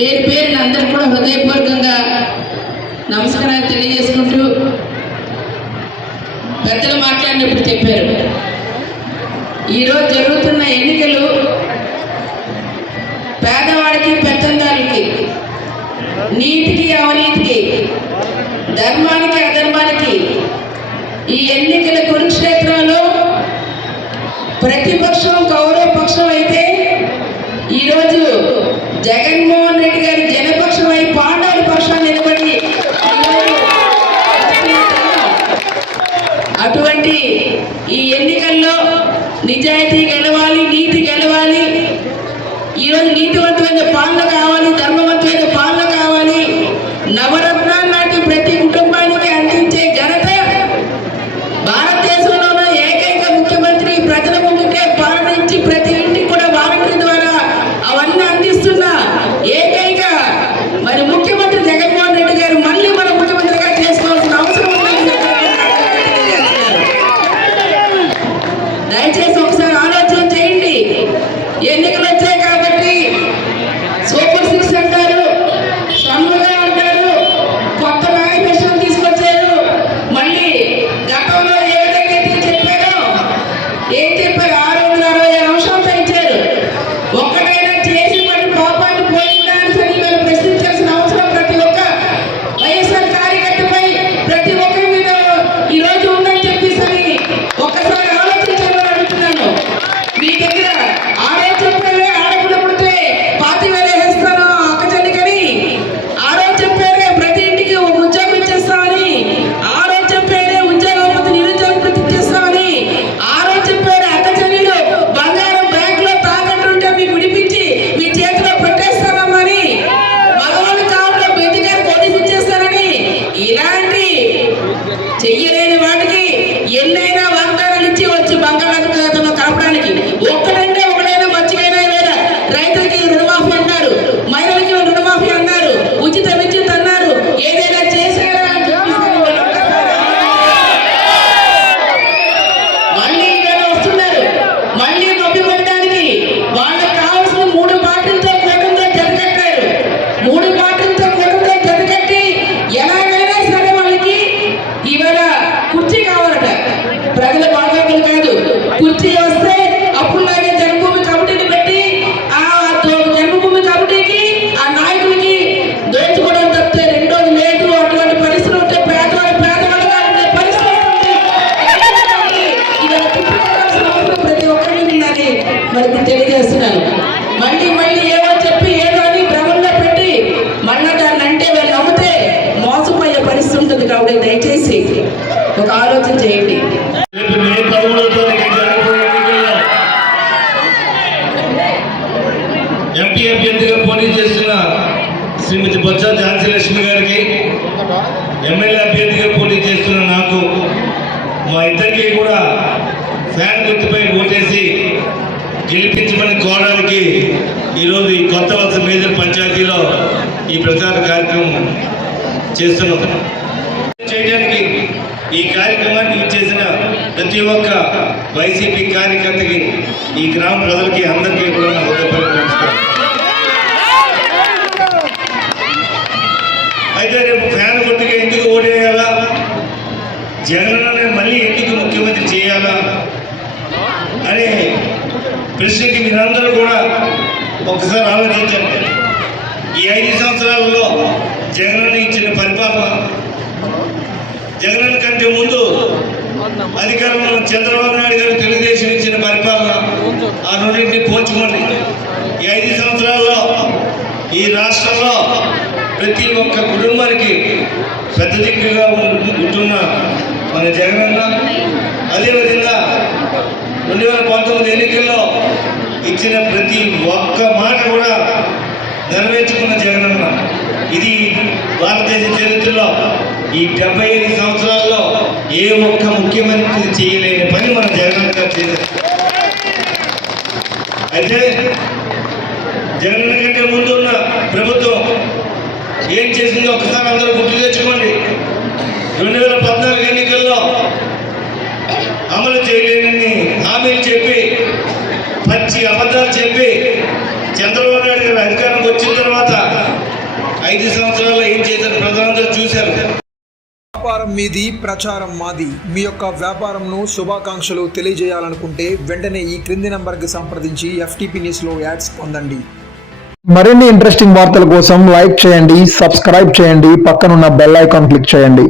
పేరు పేరున అందరూ కూడా హృదయపూర్వకంగా నమస్కారాలు తెలియజేసుకుంటూ పెద్దలు మాట్లాడినప్పుడు చెప్పారు. ఈరోజు జరుగుతున్న ఎన్నికలు పేదవాడికి పెద్దందానికి నీతికి అవినీతికి ధర్మానికి అధర్మానికి ఈ ఎన్నికల కురుక్షేత్రంలో ప్రతిపక్షం గౌరవ పక్షం అయితే ఈరోజు జగన్మోహన్ నిజాయితీ గెలవాలి నీతి గెలవాలి. ఈరోజు నీతివంతమైన పాలన ఎంపీ అభ్యర్థిగా పోటీ చేస్తున్న శ్రీమతి బొత్స ఝాన్సీ లక్ష్మి గారికి ఎమ్మెల్యే అభ్యర్థిగా పోటీ చేస్తున్న నాకు మా ఇద్దరికి కూడా ఫ్యాన్ గుర్తుపై ఓటేసి గెలిపించమని కోరడానికి ఈరోజు ఈ కొత్త వలస మేజర్ పంచాయతీలో ఈ ప్రచార కార్యక్రమం చేస్తున్నాం. చేయడానికి ఈ కార్యక్రమాన్ని ఇచ్చేసిన ప్రతి ఒక్క వైసీపీ కార్యకర్తకి ఈ గ్రామ ప్రజలకి అందరికీ కూడా నా హృదయపూర్వక నమస్కారం. ప్రశ్నకి మీరందరూ కూడా ఒకసారి ఆలోచించండి ఈ ఐదు సంవత్సరాలలో జగన్ ఇచ్చిన పరిపాలన జగన్ కంటే ముందు అధికారంలో చంద్రబాబు నాయుడు గారు తెలుగుదేశం ఇచ్చిన పరిపాలన ఆ రెండింటిని పోల్చుకోండి. ఈ ఐదు సంవత్సరాల్లో ఈ రాష్ట్రంలో ప్రతి ఒక్క కుటుంబానికి పెద్ద దిక్కుగా ఉంటున్న మన జగనన్న అదేవిధంగా రెండు వేల పంతొమ్మిది ఎన్నికల్లో ఇచ్చిన ప్రతి ఒక్క మాట కూడా నెరవేర్చుకున్న జగనన్న ఇది భారతదేశ చరిత్రలో ఈ డెబ్బై ఐదు సంవత్సరాల్లో ఏ ఒక్క ముఖ్యమంత్రి చేయలేని పని మన జగనన్న గారు చేశారు. అయితే జగన్ కంటే ముందు ఉన్న ప్రభుత్వం ఏం చేసిందో ఒకసారి అందరూ గుర్తు తెచ్చుకోండి. రెండు వేల పద్నాలుగు ఎన్నికల్లో గారు అధికారంకి వచ్చిన తర్వాత ఐదు సంవత్సరాల్లో ఏం చేశారు? ప్రజలందరూ చూశారు. వ్యాపారం మీది ప్రచారం మాది. మీ యొక్క వ్యాపారంను శుభాకాంక్షలు తెలియజేయాలనుకుంటే వెంటనే ఈ క్రింది నంబర్కి సంప్రదించి ఎఫ్టీపీ న్యూస్లో యాడ్స్ పొందండి. మరిన్ని ఇంట్రెస్టింగ్ వార్తల కోసం లైక్ చేయండి సబ్స్క్రైబ్ చేయండి పక్కనున్న బెల్ ఐకాన్ క్లిక్ చేయండి.